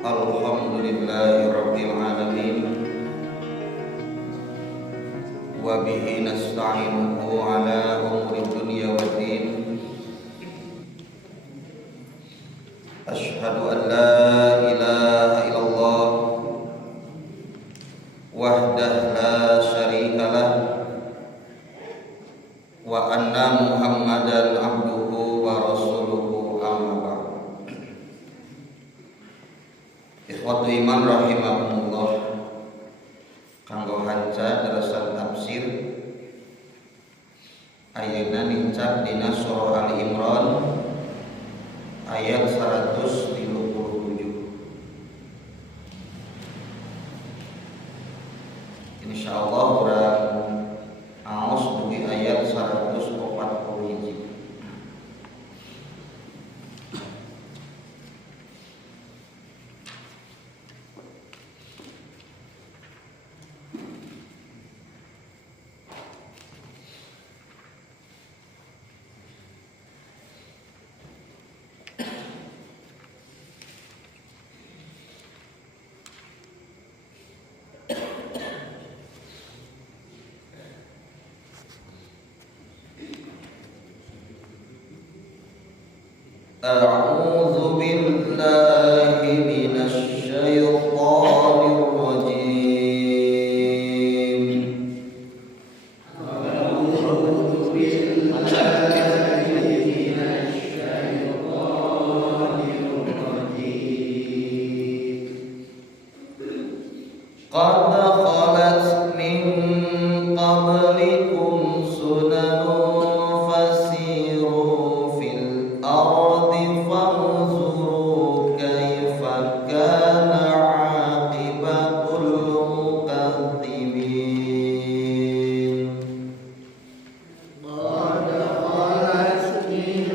Alhamdulillahi alamin. Wa bihi nasta'inuhu ala umuri dunya waddin. Asyhadu an la ilaha illallah wahdahu la syarika lah wa anna Muhammadan abduhu wa rasuluhu amma ba'd. Ikhwatu iman rahimakumullah, kanggo hanca darasan tafsir ayeuna nincak dina surah Ali Imran ayat 137. Insyaallah urang aos dugi ayat 141. A'udzu billahi minasy syaithanir rajim. A'udzu billahi minasy syaithanir rajim. Qad khalat min qablikum sunanun fasiru fil ardi fanzuru kaifa kana aqibatul mukadzimin. Qad khalat min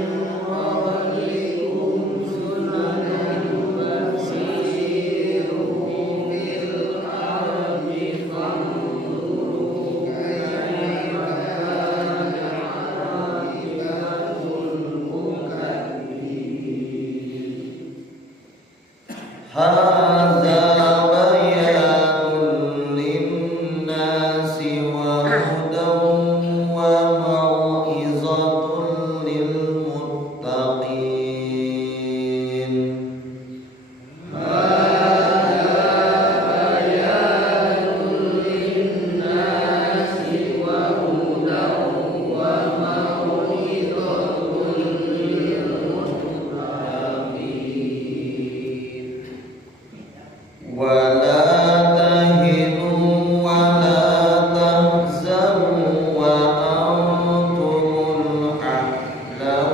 qablikum sunanun fasiru fil ardi fanzuru kaifa kana aqibatul Hadza bayanun linnasi wa hudan wa mau'izatun lil muttaqin. Hadza bayanun linnasi wa hudan wa mau'izatun lil muttaqin. Wala tahinu wala tahzanu wa antumul a'launa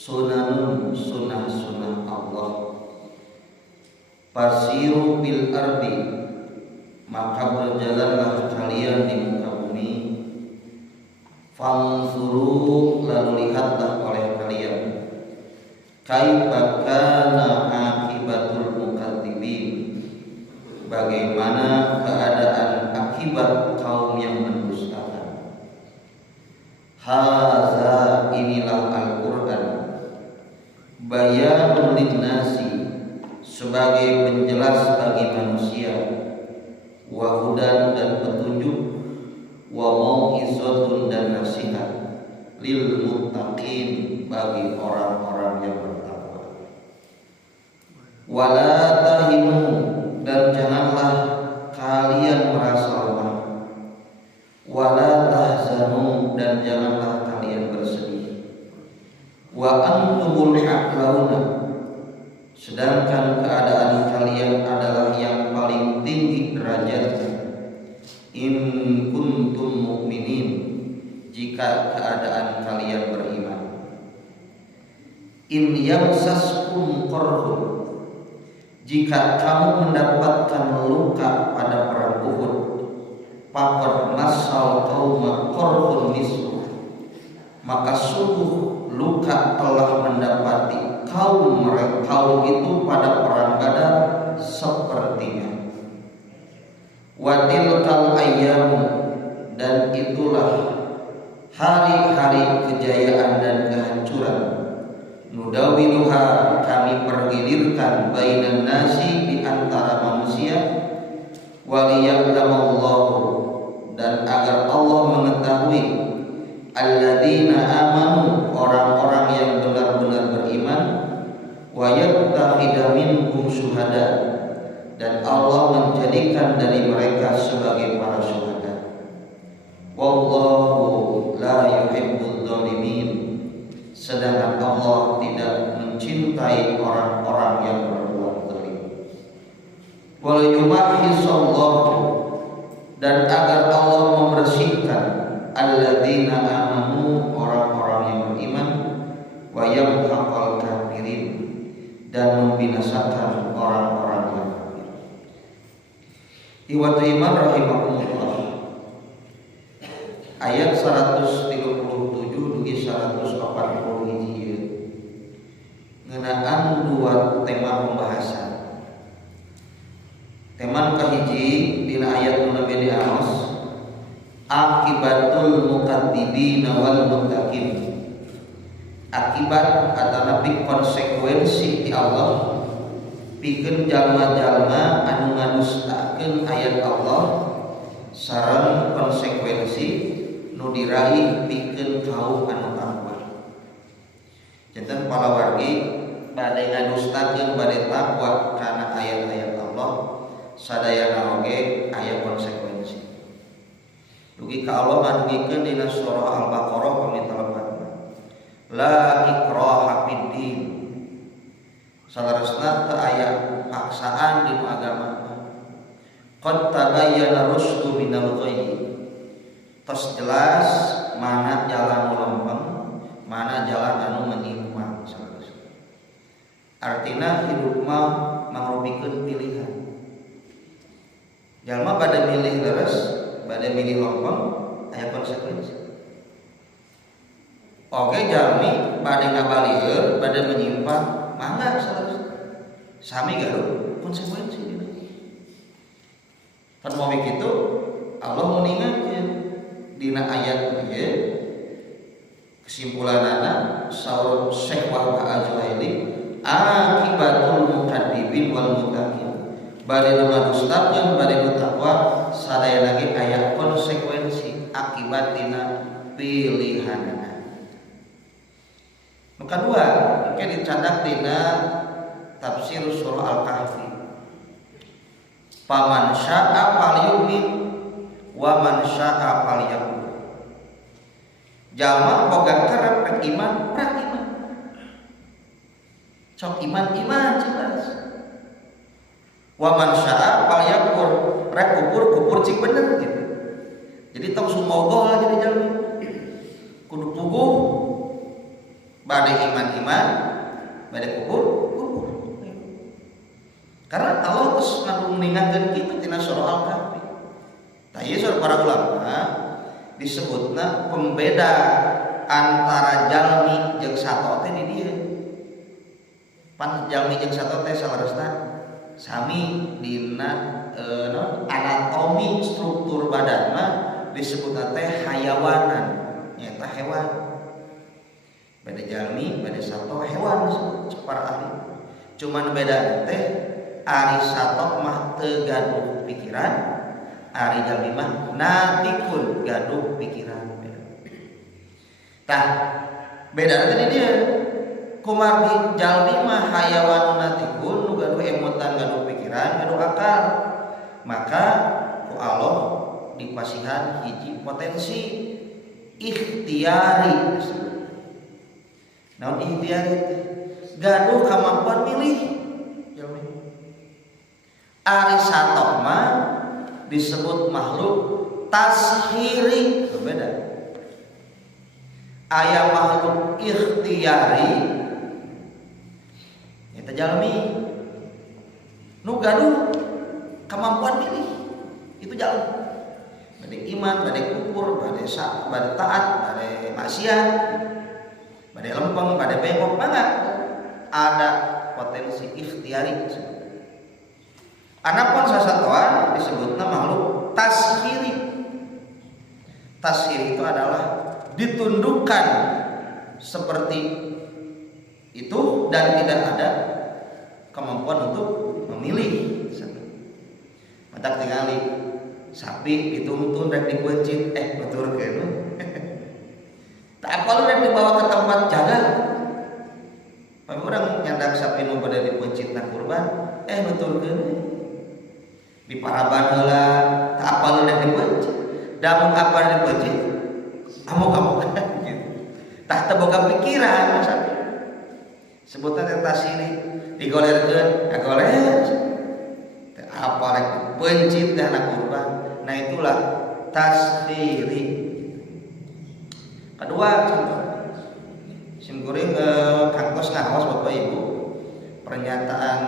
sunanun sunah-sunah Allah. Fasiru bil ardi, maka berjalanlah kalian di muka bumi. Fanzuru, lalu lihatlah oleh kalian, kaifa kana akibatul mukadzibin, bagaimana keadaan akibat kaum yang mendustakan. Haza, inilah Al-Qur'an, bayanun linnasi, sebagai penjelas bagi manusia, wa hudan, dan petunjuk, wa mau'izatun, dan nasihat, lil muttaqin, bagi orang-orang yang bertakwa. Wala tahinu, dan janganlah kalian merasa lemah. Wala tahzanu, dan janganlah kalian bersedih. Wa antumul a'launa, sedangkan keadaan kalian adalah yang paling tinggi derajatnya. In kuntum mu'minin, jika keadaan kalian beriman. In yamsaskum qarhun, jika kamu mendapatkan luka pada perang Uhud, faqad massal qauma qarhun misluh, maka sungguh luka telah mendapati kaum itu pada perang Badar sepertinya. Wa tilkal ayyam, dan itulah hari-hari kejayaan dan kehancuran. Nudawiluha, kami pergilirkan, bainan nasi, di antara manusia. Waliya'lamallahu, dan agar Allah mengetahui, alladzina amanu, orang-orang yang benar-benar beriman, wa yattakhidha minkum syuhada, dan Allah menjadikan dari mereka sebagai para syuhada. Wallahu la yuhibbul zalimin, sedangkan Allah tidak mencintai orang-orang yang berbuat zalim. Wal yumahhisallahu, dan agar Allah membersihkan, alladzina amanu, orang-orang yang beriman, wa yamhaqal kafirin, dan membinasakan orang-orang yang kafir. Iwatu iman rahimakumullah, ayat 137 dugi 140 hijriah ngeunaan dua tema pembahasan. Tema kahiji dina ayat nu Nabi Amos, akibatul mukadzibin wal muttaqin, akibat atau nabi konsekuensi di Allah pikeun jalma-jalma anu ngadustakeun ayat Allah, sareng konsekuensi nu diraih pikeun kaum anu takwa. Janten palawargi bade ngadustakeun bade takwa kana ayat-ayat Allah, sadayana oge aya konsekuensi. Dugi ka Allah ngadugikeun dina surah Al-Baqarah pamitelepatna, la ikraha fid din, salaresna teu aya paksaan dina agama. Qad tabayyana rusdu minal ghayy, tos jelas mana jalan lempeng, mana jalan anu menyimpang. Artina hidup mah mangrobikeun pilihan. Jalma bade milih leres, bade milih lempeng, aya konsekuensi. Oge jalmi bade ngabalieun, bade menyimpang, mangga salerusna. Sami garuh konsekuensi dina. Pan momi kitu Allah meningatkeun dina ayat ieu kesimpulanana saur Syekh Wahab Al-Zuhaili, akibatul mukadzibin wal muttaqin, bade ngadustakeun bade bertakwa, sadaya lagi aya konsekuensi akibat dina pilihanna. Maka dua, mungkin dicatat dina tafsir surah Al-Kahfi, faman syaa falyu'min wa man syaa falyakfur. Jalma boga karep rek iman, rek iman. Sok iman jelas. Wa man syaa falyakfur, rek kubur cing bener gitu. Jadi tong sumogo lah jadi jalma. Kudu puguh bade iman bade kubur. Karena Allah terus mengingatkan kita tina surah Al-Kahfi. Tah ieu para ulama disebutna pembeda antara jalmi jeung sato teh di dieu. Pan jalmi jeung sato teh salaresna sami dina anatomi struktur badan mah disebutna teh hayawanan, nyaeta hewan. Beda jalmi, beda sato hewan disebut para ahli. Cuman beda teh ari sato mah teu gaduh pikiran, ari jalmi mah natikun gaduh pikiran. Tah bedana teh dia kumaha jalmi mah hayawan natikun nu gaduh emotan, gaduh pikiran, gaduh akal. Maka ku Allah dipasihan hiji potensi ikhtiari. Naon ikhtiari teh? Gaduh kemampuan milih. Ari sato mah disebut makhluk tashiri, beda. Aya makhluk ikhtiari eta jalmi nu gaduh kemampuan milih, itu jalmi. Bade iman, bade kufur, bade taat, bade maksiat, bade lempeng, bade bengkok, mana ada potensi ikhtiari. Anapun sasatoan disebutna makhluk tashiri. Tashiri itu adalah ditundukkan seperti itu dan tidak ada kemampuan untuk memilih. Matak tingali sapi dituntun dan dipencit nuturkeun. Tak apa lu rek dibawa ke tempat jaga. Pami urang nyandak sapi nu bade dipencit na kurban, nuturkeun. Di paraban heula, tak apa lu rek dipencit. Damun apa dipencit? Amuk-amuk gitu. Tak teu boga pikiran sapi. Sebutan eta sini digolerkeun, goler. Apa rek pencit dana kurban. Nah itulah tasdiri. Kedua contoh simkuring kantos ngaos Bapak Ibu pernyataan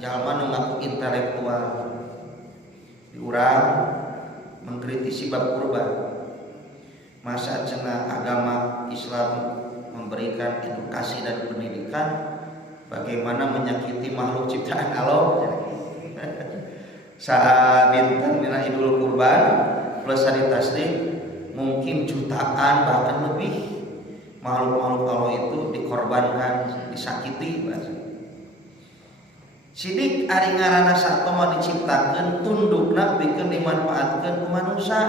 jalma nu ngaku intelektual diurang mengkritisi bab kurban. Masa cenah agama Islam memberikan edukasi dan pendidikan bagaimana menyakiti makhluk ciptaan Allah. Saat dinten dina Idul Kurban plus hari tasdik mungkin jutaan bahkan lebih makhluk-makhluk Allah itu dikorbankan, disakiti. Sidik ari ngaranna sato mah diciptakeun tundukna pikeun dimanfaatkeun ku manusia.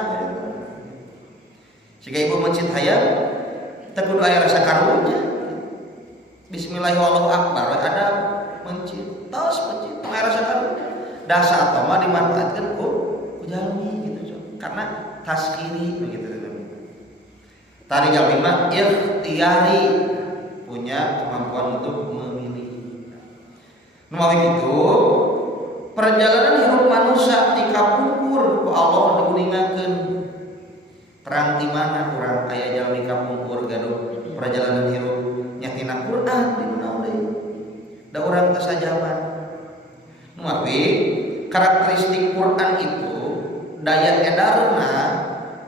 Siga ibu mencit hayam teu kudu aya rasa karunya. Bismillahirrahmanirrahim ada mencit, tos mencit, aya rasa karunya. Da sato mah dimanfaatkeun ku jalmi gitu. Karena taskiri begitu. Tari jalmi mah ikhtiari punya kemampuan untuk memilih. Numawi kitu perjalanan hidup manusia ti kapungkur ku Allah diuningakeun. Terang di mana urang aya jalmi kapungkur gaduh perjalanan hidup nya tina Quran dina deui. Da urang teu sajaman. Numawi karakteristik Quran itu daya edarna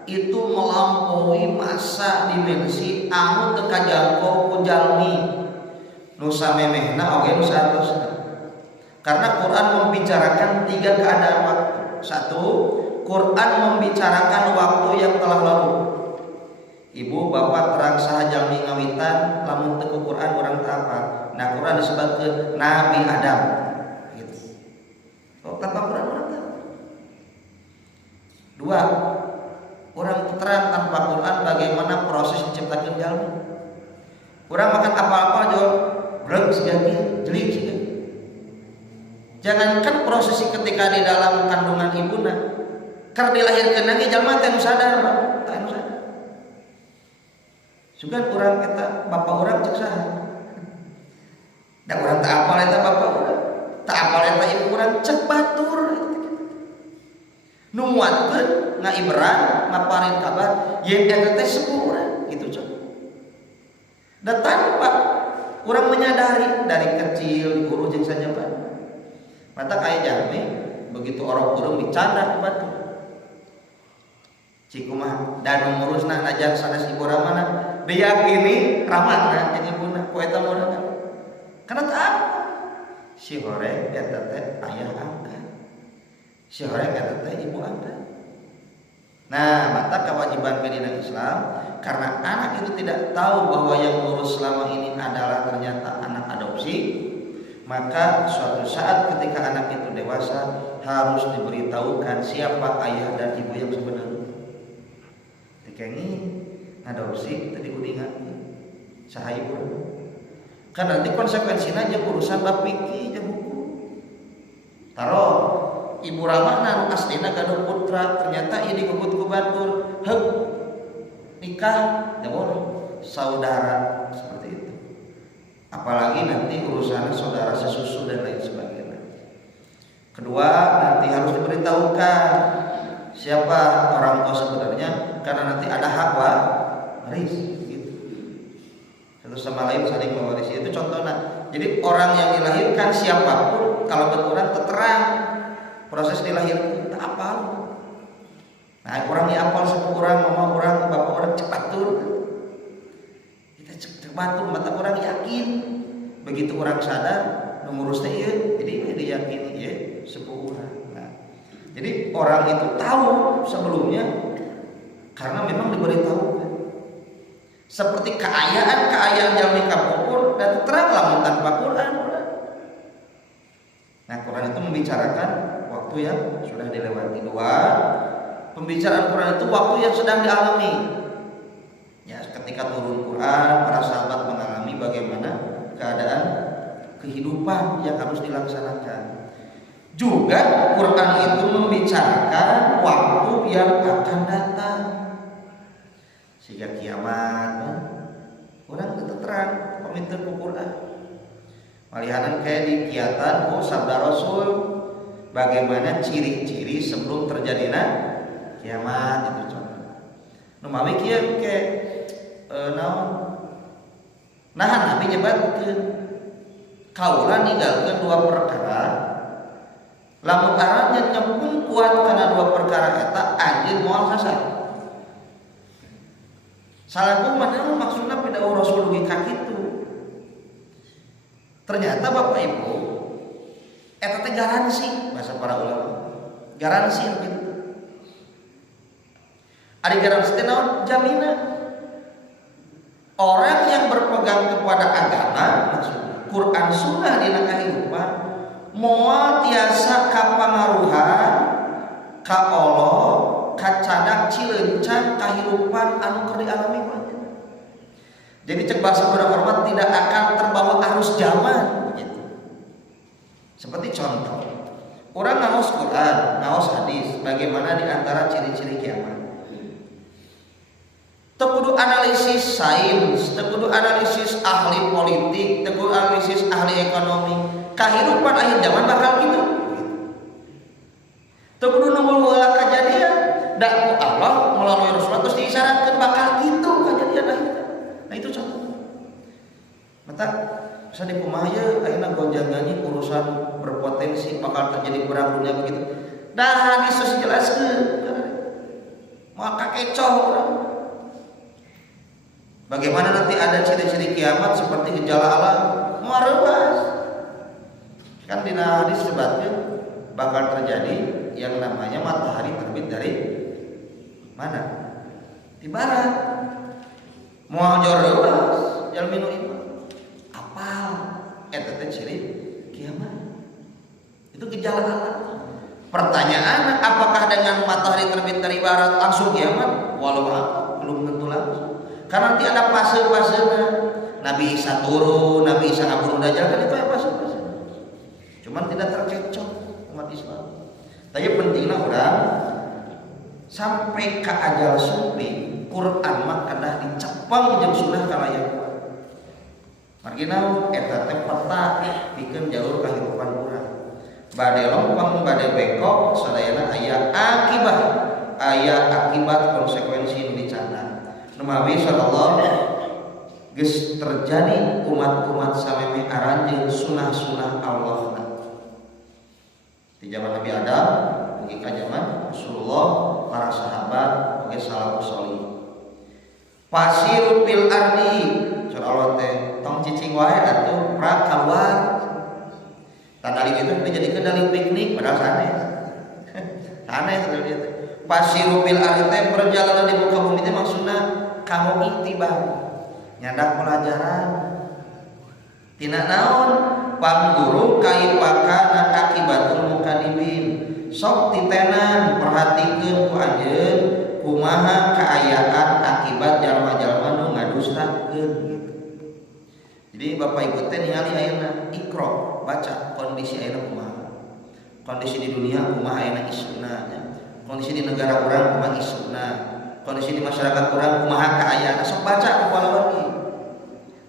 itu melampaui masa dimensi anu teu kajangkau ku jalmi nu samemehna oge nu saatosna. Karena Quran membicarakan 3 keadaan waktu. 1, Quran membicarakan waktu yang telah lalu. Ibu bapak terang saha jalmi ngawitan lamun teu ku Quran urang teu apa. Nah Quran disebutkeun Nabi Adam. Gitu. Kok tanpa Quran urang teu. 2, urang terang tanpa Quran bagaimana proses diciptakeun jalmi. Urang makan apa-apa jauh breng sejati jeling siga. Jangankan prosesi ketika di dalam kandungan ibuna, keur dilahirkeun lagi jalma teh nu sadar, Pak. Teh nu sadar. Sugan urang eta bapak urang cek saha? Da urang teu apal eta bapak urang. Teu apal eta ibu urang cek batur. Nu muatkeun ngaibran, ngaparin kabar, yen eta teh sepuh urang, gitu coba. Dan tanpa orang menyadari dari kecil diurus jeung saja Pak. Mata kayak jami begitu orang urung dicanda ke batu. Cikumaha dan ngurusna najan sanes ibu ramana diyakini ramana jeung ibuna ku eta murah. Karena tak si horeng eta teh ayah angkat. Si horeng eta teh ibu angkat. Nah, mata kewajiban kedina Islam karena anak itu tidak tahu bahwa yang ngurus selama ini adalah ternyata anak adopsi, maka suatu saat ketika anak itu dewasa harus diberitahukan siapa ayah dan ibu yang sebenarnya. Dikengi adopsi tadi udingan saha ibu. Kan nanti konsekuensinya aja urusan bapiki jeung hukum. Taruh ibu ramana anu aslina gaduh putra ternyata ini gugut ku batur heug nikah ya boleh saudara seperti itu, apalagi nanti urusan saudara sesusu dan lain sebagainya. Kedua, nanti harus diberitahukan siapa orang tua sebenarnya karena nanti ada hak waris gitu. Satu sama lain saling mewarisi itu contohnya. Jadi orang yang dilahirkan siapapun kalau berkurang terang proses dilahirkan tak apa. Nah, orang diapal sepupu orang, mama orang, bapak orang cepat tur. Kita cepat tur, mata orang yakin. Begitu orang sadar, mengurus teh ieu, jadi diyakini ya sepupu orang. Nah, jadi orang itu tahu sebelumnya karena memang diberitahu. Seperti keayaan jalmi kapupur dan terang lamun tanpa Quran. Nah, Quran itu membicarakan waktu yang sudah dilewati. Dua, pembicaraan Quran itu waktu yang sedang dialami. Ya, ketika turun Quran, para sahabat mengalami bagaimana keadaan kehidupan yang harus dilaksanakan. Juga Quran itu membicarakan waktu yang akan datang. Sehingga kiamat, orang itu terang peminta Quran. Malihanan kayak di kiatan sabda Rasul bagaimana ciri-ciri sebelum terjadinya kiamat itu contoh. Nu mawi kieu ke naon? Nahan Nabi nyebatkeun kaula ninggalkeun dua perkara. Lamun arannya nyempung kuat kana dua perkara eta anjeun moal sasar. Salaku mana maksudna pidawuh Rasul dugi ka kitu. Ternyata Bapak Ibu eta teh garansi bahasa para ulama. Garansi gitu. Ada garansi teh naon? Jaminan. Orang yang berpegang kepada agama maksudnya Quran Sunnah dina kahirupan moal tiasa kapangaruhan ka Allah kacadak cileuncang kahirupan anu keur dialami maneh. Jadi cek bahasa pada hormat tidak akan terbawa arus zaman begitu. Seperti contoh, orang ngaos Quran, ngaos hadis, bagaimana di antara ciri-ciri kiamat. Teu kudu analisis sains, teu kudu analisis ahli politik, teu kudu analisis ahli ekonomi. Kahirupan akhir zaman bakal gitu. Teu kudu nunggu heula kejadian, da ku Allah melalui Rasulullah terus diisyaratkeun bakal gitu kejadian akhir. Nah itu contoh. Mata bisa dikumaha ayeuna gonjang-ganjing urusan berpotensi bakal terjadi perang dunia begitu. Dah hadis geus jelaskeun. Maka kecoh urang. Bagaimana nanti ada ciri-ciri kiamat seperti gejala alam? Moal reubas. Kan dina hadis disebutkeun bakal terjadi yang namanya matahari terbit dari mana? Di barat. Moal jor reubas jalmi nu iman. Apal eta teh ciri kiamat. Itu gejala alam. Pertanyaan, apakah dengan matahari terbit dari barat langsung kiamat? Walau belum tentu langsung. Karena nanti ada fase-fasenya. Nabi Isa turun, Nabi Isa Abu Dajjal kan itu ya fase-fase. Cuman tidak terkecoh umat Islam. Tapi pentingnya orang sampai ke ajal supi Quran mah kedah dicepeng jeung sunah kalayan. Margina eta teh peta pikeun jalur kahirupan urang. Bade lompong, bade bengkok, sadayana aya akibat, aya akibat konsekuensi nu dicanda. Nabi sallallahu geus terjadi umat-umat sameme aranjeun sunah-sunah Allah di zaman Nabi Adam mugi ka zaman Rasulullah, para sahabat oge salafus salih. Pasiru fil ardi surah Allah teh tong cicing wae atuh pra kaluar. Tandali itu dijadikeun dalil piknik padahal sanes. Sanes teh. Pasiru fil ardi teh perjalanan di muka bumi teh maksudna kamu iktibar. Nyandak pelajaran. Tina naon? Pangguru kaifa kana akibatul mukadzibin. Sok titenan perhatikeun ku anjeun kumaha kaayaan akibat jalma-jalma nu ngadustakeun gitu. Jadi Bapak Ibu teh ningali ayeuna ikro baca kondisi ayeuna kumaha. Kondisi di dunia kumaha ayeuna isuna nya. Kondisi di negara urang kumaha isuna. Kondisi di masyarakat urang kumaha kaayaan. Sok baca kepala lagi.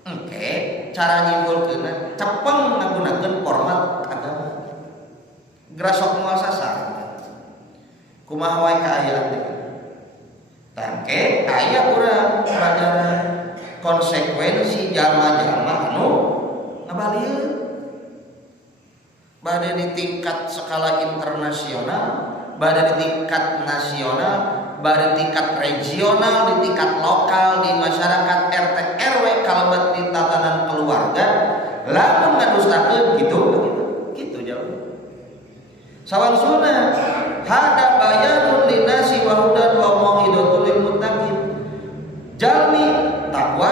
Engke cara nyimpulkeun cepeng ngagunakeun format agama. Gerasok moal sasar. Kumaha wae kaayaan teh. Tangke aya urang pelajaran konsekuensi jalma-jalma anu ngabalieun. Bade di tingkat skala internasional, bade di tingkat nasional, bade di tingkat regional, di tingkat lokal, di masyarakat RT RW kalebet di tatanan keluarga, lamun ngadustakeun gitu jauh. Sawangsuna hada bayanun linasi wa hudan wa mau'izatul lil muttaqin. Jalmi takwa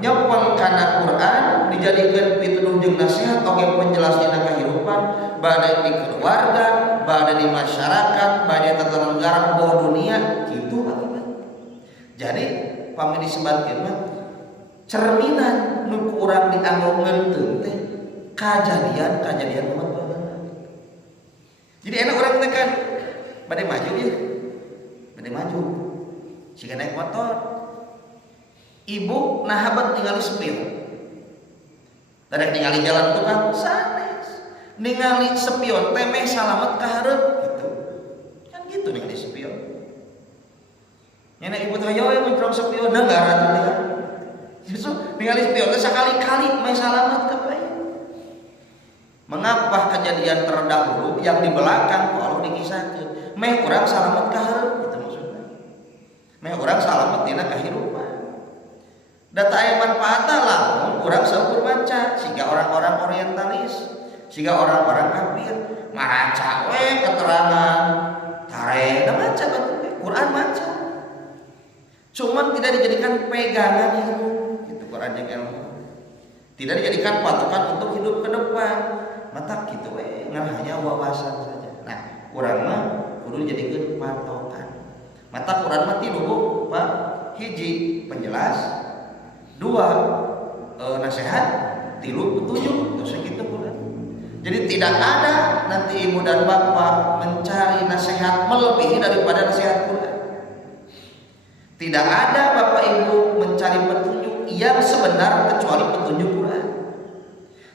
nyepeng kana Quran dijadikeun pituduh jeung nasihat oge penjelas dina kahirupan bade di keluarga, bade di masyarakat, bade tatanan negara bawah dunia kitu akibat. Jadi pami disebatkeun mah cerminan nu urang dianggo ngeunteun teh kajadian umat baheula. Jadi enak orang teh kan bade maju ya. Bade maju. Siga naik motor. Ibu nahabat ningali sepil. Dadak ningali jalan tukang sanes. Ningali spion teh meh salamet ka hareup gitu. Kan gitu ningali spion. Nyana ibu teh hoyong menjrong spion dengaran teh. Justru ningali spion teh sakali-kali meh salamet ka bae. Mengapa kejadian terdahulu yang di belakang kalau dikisahkan meh urang salamet ka hareup gitu maksudna. Meh urang salamet dina kahirupan. Data aya manfaatna lamun urang seukur maca siga orang-orang orientalis, siga orang-orang kafir maraca we keterangan tare da maca batu Quran maca. Cuman tidak dijadikan pegangan ilmu gitu Quran jeung ilmu. Tidak dijadikan patokan untuk hidup ke depan. Mata gitu we hanya wawasan saja. Nah, urang mah kudu dijadikeun patokan. Mata Quran mah ti dulu Pak hiji penjelas, dua nasihat, tilu petunjuk, terus gitu pula. Jadi tidak ada nanti ibu dan bapak mencari nasihat melebihi daripada nasihat Quran. Tidak ada bapak ibu mencari petunjuk yang sebenar kecuali petunjuk Quran.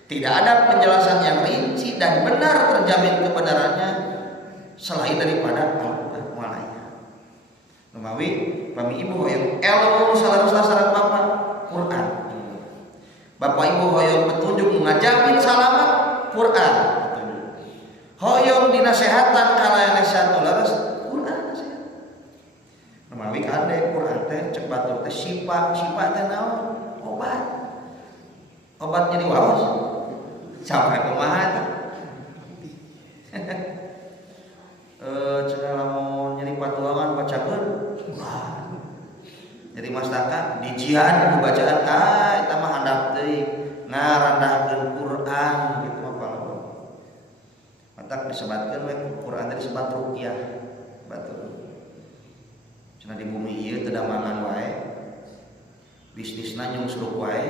Tidak ada penjelasan yang rinci dan benar terjamin kebenarannya selain daripada Al-Quran malaya. Lumawi pami ibu hoyong ilmu salah bapak Quran. Bapak ibu hoyong petunjuk ngajamin salamat Quran. Hoyong dinasehatan kala nasihat laras Quran nasihat. Lumawi kade Quran teh cek batur teh sipa teh naon? Obat. Obat jadi waos. Sampai kumaha cenah lamun nyeri patuangan bacakeun wah jadi mastaka dijian bacaan eta mah handap teuing ngarandahkeun Quran gitu mah palawan matak disebatkeun we Quran teh disebat ruqyah batur cenah di bumi ieu teu damangan wae bisnisna nyungsruk wae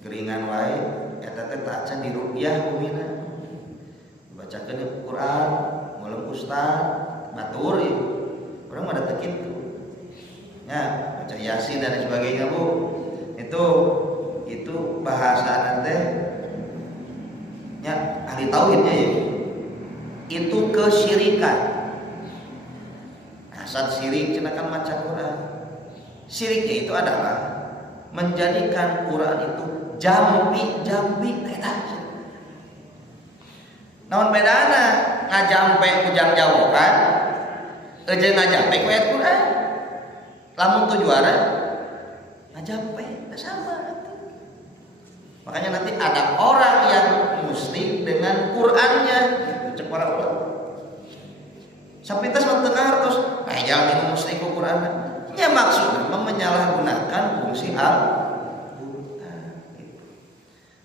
geringan wae eta teh tak can diruqyah bumina bacakeun Quran ngeuleum ustaz batur ieu urang mah da teu kitu nya baca yasin dan sebagainya Bu itu bahasa teh nya ahli tauhidnya ya itu kesyirikan asal syirik cenah kan maca Quran syiriknya itu adalah menjadikan Quran itu jampi eta. Naon bedana ngajampe ku jang jawokan eueuh ngajampe ku ayat Quran. Lamun tujuanna ngajampe sama. Makanya nanti ada orang yang musyrik dengan Qur'annya, gitu cek para ulama. Sapintas mah teu hartos, aya minum musyrik ku Qur'an. Ya maksudna menyalahgunakan fungsi Al-Qur'an.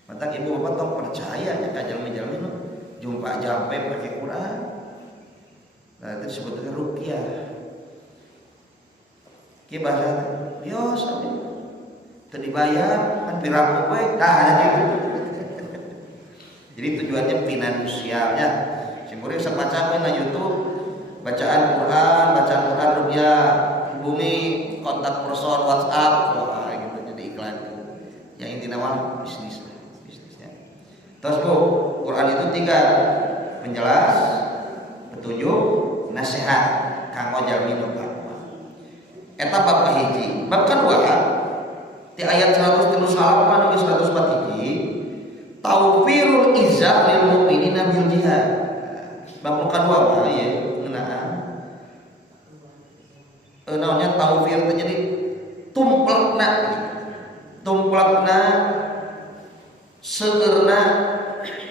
Mantap ibu bapak tong percaya nya ka jalmi-jalmi nu jumpa jampe pakai Qur'an. Nah, itu disebut dengan ruqyah. Ki bahasa yo sabi teu dibayar kan piraku we ada gitu. Jadi tujuannya finansialnya. Si murid sebaca na YouTube bacaan Quran rupiah hubungi kontak person WhatsApp gitu jadi iklan. Yang intinya mah bisnisnya. Terus Bu, Quran itu 3: penjelas, petunjuk, nasihat kanggo jalmi nu takwa. Eta bab kahiji. Bab kedua di ayat 138 sampai 141 taufirul izzah lil mu'minina bil jihad. Bab kedua mah ieu ngeunaan naonnya taufir teh jadi tumplekna seueurna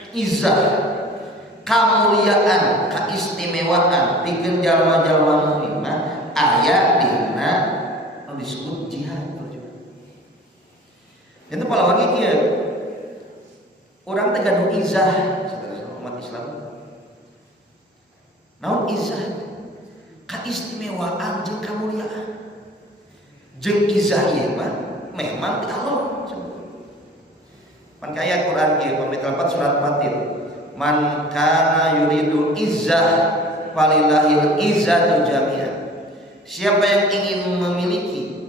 izzah kamuliaan kaistimewaan pikeun jalma-jalma mukmin mah aya dina nu disebut jihad. Itu kalau lagi kieu urang teh gaduh izah umat Islam. Naon izah? Kaistimewaan jeung kamuliaan. Jeung izah ieu mah memang ti Allah. Pan aya Quran kieu pamitra 4 surat Fatir. Man kana yuridu izzah falillahil izzatu jami'an. Siapa yang ingin memiliki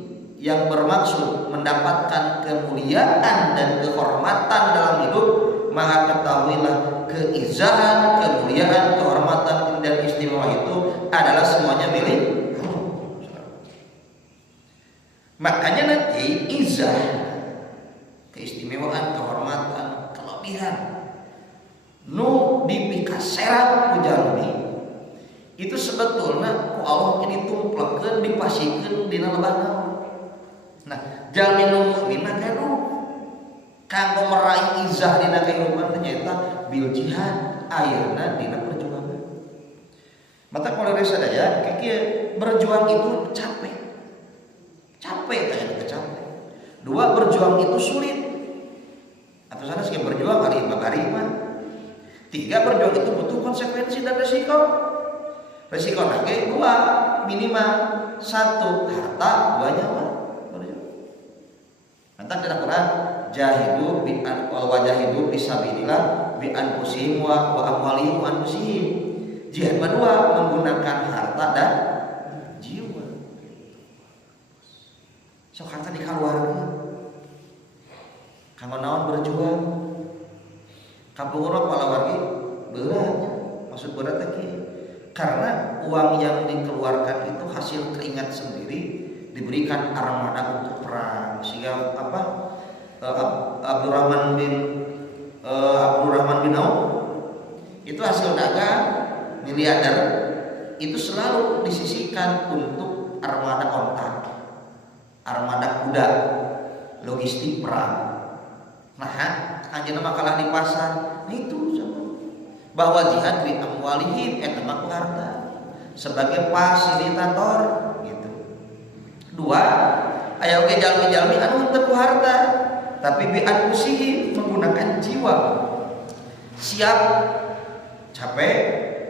yang bermaksud mendapatkan kemuliaan dan kehormatan dalam hidup, maka ketahuilah keizahan, kemuliaan, kehormatan dan istimewa itu adalah semuanya milik Allah. Makanya nanti izah, keistimewaan, kehormatan, kelebihan nu dipikaserat ku jalmi itu sebetulnya ku Allah ini tumplekeun dipasikeun dina lebana. Nah, jalmi nu mukmin mah kanggo meraih izah dina kehidupan ternyata bil jihad ayeuna dina perjuangan. Mata kalau dari sadaya kieu berjuang itu capek tanya capek. 2 berjuang itu sulit. Atau sana sih berjuang kali mah. 3 berjuang itu butuh konsekuensi dan resiko. Resiko nage 2 minimal 1 harta 2 nyawa. Nanti dalam Quran jahidu bi wajahidu fisabilillah bi anfusihim wa amwalihim wa anfusihim. Jihad kedua menggunakan harta dan jiwa. Sok harta dikaluarkeun. Kanggo naon berjuang? Kapungurna palawargi berat. Maksud berat teh karena uang yang dikeluarkan itu hasil keringat sendiri diberikan armada untuk perang sehingga Abdurrahman bin Auf itu hasil dagang miliarder itu selalu disisihkan untuk armada onta, armada kuda, logistik perang. Nah, anjeunna mah kalah di pasar. Nah itu bahwa jihad bi amwalihim eta mah harta sebagai fasilitator. 2, aya oge jalmi-jalmi anu teu harta tapi bi anfusihim menggunakan jiwa. Siap capek,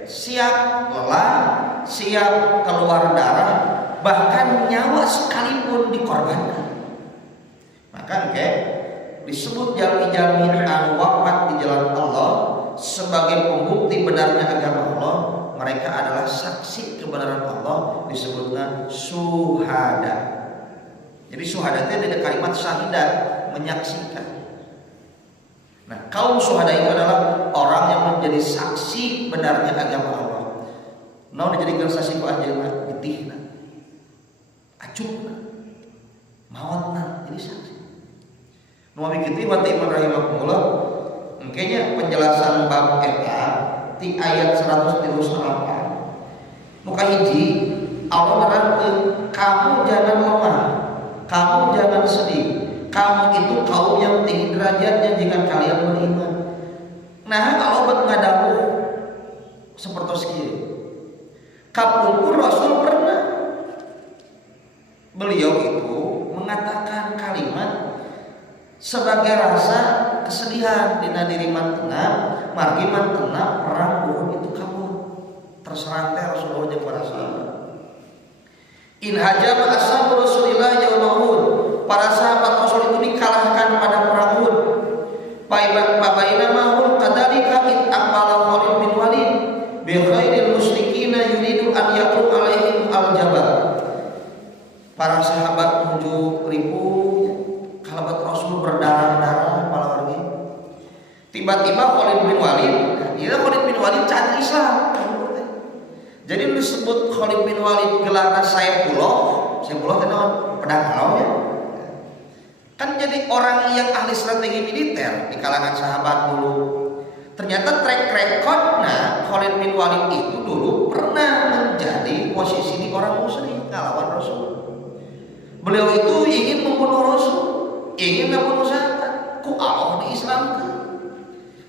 siap lelah, siap keluar darah, bahkan nyawa sekalipun dikorbankan. Maka disebut jalmi-jalmi anu wafat di jalan Allah sebagai pembukti benarnya agama Allah. Mereka adalah saksi kebenaran Allah, disebutnya syuhada. Jadi syuhada itu ada kalimat syahidah, menyaksikan. Nah, kaum syuhada itu adalah orang yang menjadi saksi benarnya agama Allah. Naon dijadikan saksi ku anjeunna, getihna, acukna, maotna, jadi saksi. Nu kitu wa iman rahimakumullah. Engkenya penjelasan bab eta di ayat 138. Muka hiji Allah nerangkeun kamu jangan lemah, kamu jangan sedih. Kamu itu kaum yang tinggi derajatnya jika kalian beriman. Nah, kalau bet ngadawu seperti kieu. Kapungkur Rasul pernah beliau itu mengatakan kalimat sebagai rasa kesedihan dina diri mantenang, margi mantenang perang Uhud itu kabur. Terserang teh Rasulullah jeung para sahabat. In hajama ashabu Rasulillah yauma Uhud. Para sahabat Rasul itu dikalahkan pada perang Uhud. Bainama kadzalika aqbala Khalid bin Walid bi khairil musyrikina yuridu an yaqum alaihim al-jabal. Para sahabat menuju ribu kalabat Rasul berdarah-darah palawargi. Tiba-tiba Khalid bin Walid, dia Khalid bin Walid caat Islam. Jadi disebut Khalid bin Walid gelarna Saifullah. Saifullah itu pedang halau ya. Kan jadi orang yang ahli strategi militer di kalangan sahabat dulu. Ternyata track recordnya Khalid bin Walid itu dulu pernah menjadi posisi di orang musyrik ngelawan Rasul. Beliau itu ingin membunuh Rasul, ingin membunuh sahabat. Ku Allah diislamkan.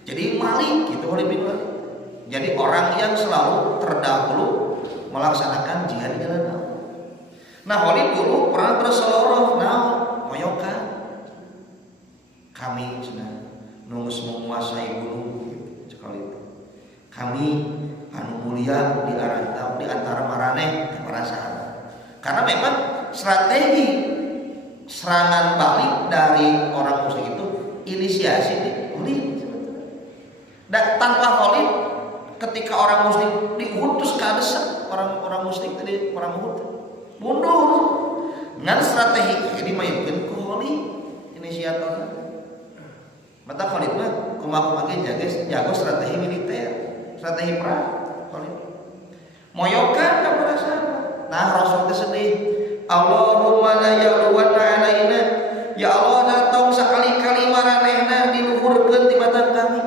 Jadi malik gitu Khalid bin Walid. Jadi orang yang selalu terdahulu melaksanakan jihad di jalan Allah. Nah Khalid dulu pernah berseloroh, moyokan. Kami sudah nunggus menguasai gunung sekali itu. Kami anu mulia di antara maraneh para sahabat. Karena memang strategi serangan balik dari orang musyrik itu inisiasi di Khalid. Dan tanpa Khalid ketika orang musyrik diutus ke adesan orang musyrik tadi orang Uhud mundur. Ngan strategi jadi mainkeun ku Khalid inisiator. Mata Khalid mah kumaha ge jago strategi militer, strategi perang Khalid. Moyokan ka para sahabat. Nah Rasul teh sedih. Allahumma la ya'luwanna alaina. Ya Allah tong sakali-kali maranehna diluhurkeun ti batang kami.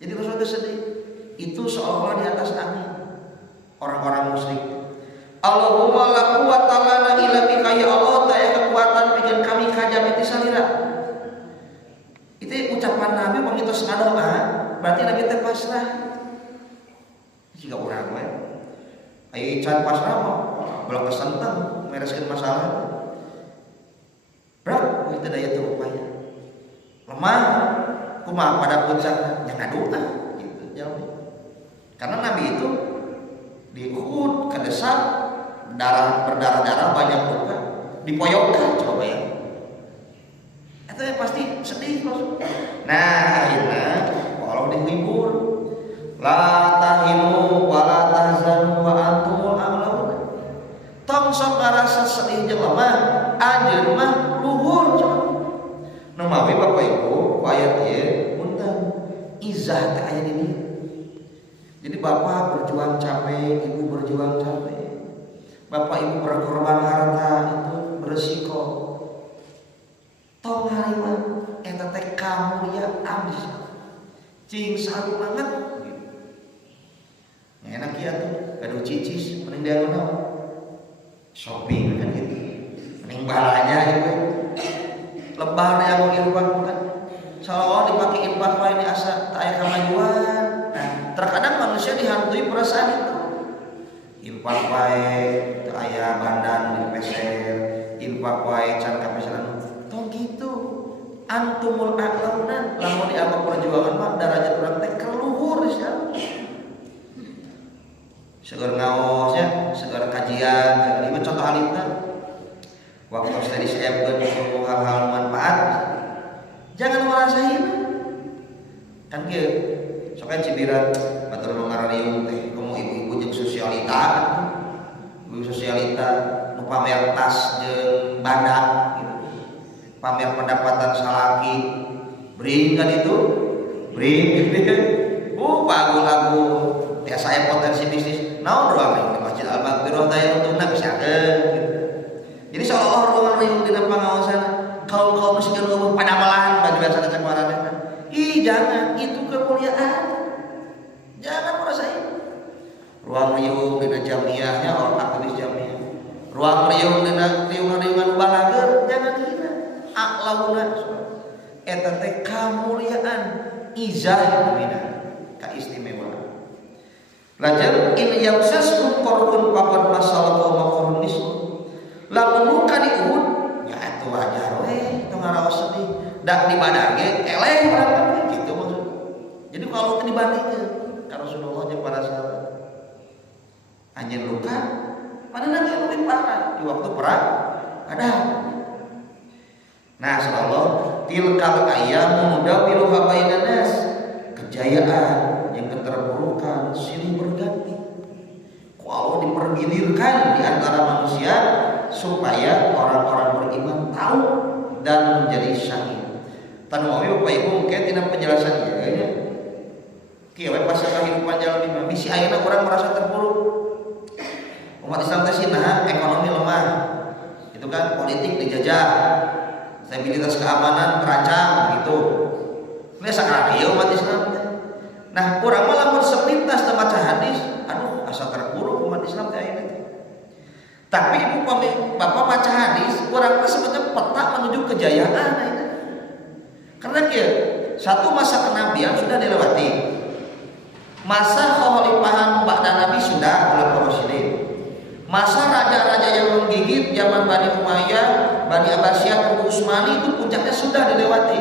Jadi Rasul teh sedih. Itu seolah-olah di atas angin orang-orang musyrik. Allahumma la quwwata lana illa bika ya Allah, daya kekuatan bikin kami kajami ti salira. Itu ucapan Nabi mengitus ngadoa, berarti Nabi teh pasrah. Jika urang we aya can pasrah mah belum kesenteng mereskeun masalah. Bro, itu daya teu upaya. Lemah kumaha pada puncakna nya ngadoa gitu jawab. Karena Nabi itu di Uhud kedesak berdarah-darah banyak luka, dipoyokkan coba ya. Itu ya pasti sedih Rasul. Nah akhirnya kalau dihibur, la tahinu wa la tahzanu wa antumul a'laun. Tong sok ngarasa sedih jeung lemah, anjeun mah luhur coba. Nu mawi Bapak Ibu, ayat ieu punten izah teh aya di dieu. Jadi bapak berjuang capek, ibu berjuang capek. Bapak ibu berkorban harta itu beresiko. Tong hari mah eta teh kamu ya abdi. Cing saru banget. Enak ya tuh, gaduh cicis, mending dia naon? Shopping kan gitu. Mending balanya ibu. Lebaran yang mau infak kan. Salawat dipakai infak wae di asa teu aya kamajuan. Terkadang manusia dihantui perasaan itu. Infak wae teu aya bandan dipeser, infak wae can kapeseran. Tong kitu. Antumul a'launa lamun dianggap perjuangan mah derajat urang teh keluhur sia. Seger ngaos ya, seger kajian, seger ieu contoh alifna. Waktu tadi saya buat hal-hal manfaat. Jangan merasain. Kan kieu sokan cibiran batur mangarariung teh komo ibu-ibu jeung sosialita. Ibu sosialita nu pamer tas jeung badak gitu. Pamer pendapatan salaki. Bring kan itu? Bring gitu. Lagu tiasa aya potensi bisnis. Naon ruang di Masjid Al-Maghfirah daya untungna bisa gitu. Jadi seolah-olah ruang riung dina pangaosan kaum-kaum sieun padamelan bagi biasa cek marane. Ih jangan, itu kemuliaan. Jangan merasain. Ruang riung dina jamiahnya orang aktivis jamiah. Ruang riung dina riungan balager jangan dihina. Aklauna eta teh kamuliaan izah bina kaistimewaan. Lajeng in yamsaskum qarun faqad masalahu maqrun nisb. Lamun luka di Uhud ya atuh wajar we teu ngaraos sedih. Da di Badar ge eleh urang kitu maksud. Jadi kalau teu dibandingkeun ka Rasulullah jeung para sahabat. Anjeun luka padahal ge lebih parah di waktu perang ada. Nah, sallallahu tilkal ayyamu nudawiluha bainan nas. Kejayaan yang keterpurukan silih berganti. Kalau dipergilirkan di antara manusia supaya orang-orang beriman tahu dan menjadi syahid. Tanu oge Bapak Ibu mungkin tina penjelasan ieu nya. Kieu we pas kehidupan jalmi mah bisi ayeuna urang merasa terpuruk. Umat Islam teh sinaha ekonomi lemah. Itu kan politik dijajah. Stabilitas keamanan terancam gitu. Ini sakaraha ieu umat Islam teh. Nah, urang mah lamun sepintas teu maca hadis, aduh asa terpuruk umat Islam teh ayeuna teh. Tapi ibu bapak baca hadis, urang teh sebenarnya peta menuju kejayaan ayeuna. Karena kieu, satu masa kenabian sudah dilewati. Masa kekhalifahan ba'da Nabi sudah Khulafaur Rasyidin. Masa raja-raja yang menggigit zaman Bani Umayyah, Bani Abbasiyah, Bani Utsmani itu puncaknya sudah dilewati.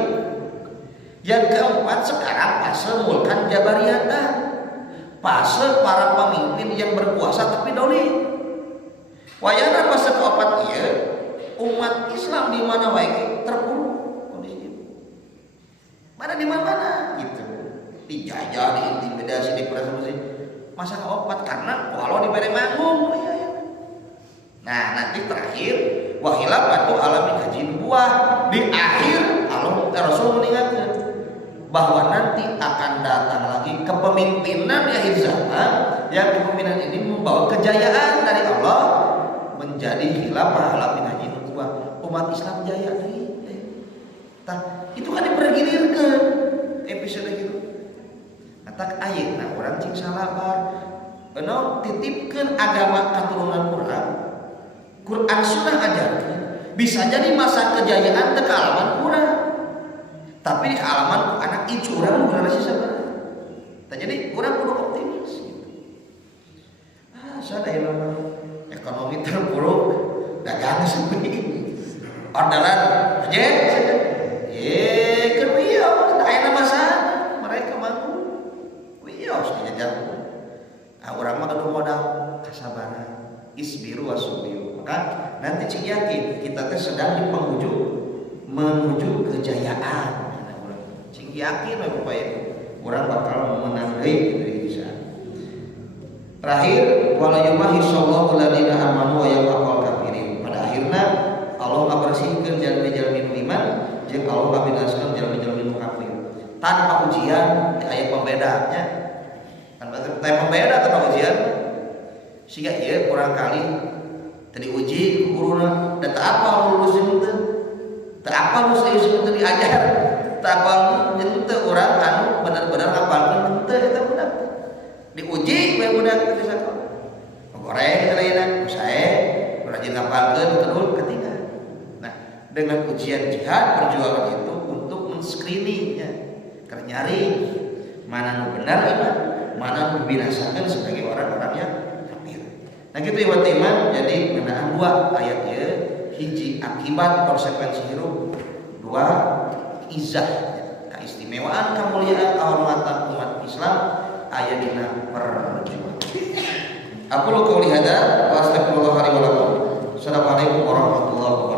Yang keempat sekarang fase mulkan Jabariyatah, fase para pemimpin yang berkuasa tapi dolim. Wayana fase keempat ieu umat Islam di mana wae terpuruk kondisi. Mana di mana gitu. Dijajah, diintimidasi, dipersekusi. Masa keempat karena kalau diberi manggung ya. Nah nanti terakhir wahilah batu alami kaji buah di akhir Allah Rasul mengingatkan bahwa nanti akan datang lagi kepemimpinan di akhir zaman yang kepemimpinan ini membawa kejayaan dari Allah menjadi khilafah alami kaji buah umat Islam jaya nih. Itu kan dipergilirkan episode gitu. Tak ayeuna urang cing salabar benar titipkeun agama katurunan Quran sunnah ajarkeun bisa jadi masa kejayaan teu kaalaman urang tapi di kaalaman anak icu urang generasi sabaraha tah jadi urang kudu optimis gitu. Sadaya mah ekonomi terpuruk dagang sepi orderan aja keur wios da aya masa mereka mampu wios dijajah. Urang mah kudu modal kasabaran isbiru wasubiru. Maka nanti cik yakin kita teh sedang di penghujung menuju kejayaan. Cik yakin we Bapak Ibu, urang bakal menang deui gitu insya. Terakhir wala yumahi sallallahu alladziina amanu wa yaqul kafirin. Pada akhirnya Allah ngabersihkeun jalmi-jalmi iman jeung Allah ngabinaskeun jalmi-jalmi kafir. Tanpa ujian aya pembedanya. Tanpa pembeda tanpa ujian. Siga ieu kurang kali tadi uji guruna dan tak apa lulus itu tak apa lulus itu diajar tak apa itu orang anu benar-benar ngapalkeun teu eta budak diuji bae budak teh sakola goreng lainna sae rajin ngapalkeun kedul ketiga. Nah dengan ujian jihad perjuangan itu untuk men-screeningnya keur nyari mana nu benar iman mana nu binasakeun sebagai orang-orang yang nah gitu iwat iman jadi ngeunaan dua ayat ieu hiji akibat konsekuensi hirup dua izah keistimewaan kemuliaan kehormatan umat Islam aya dina perjuangan. Aku lu qauli hada wa astagfirullah li wa lakum. Assalamualaikum warahmatullahi wabarakatuh.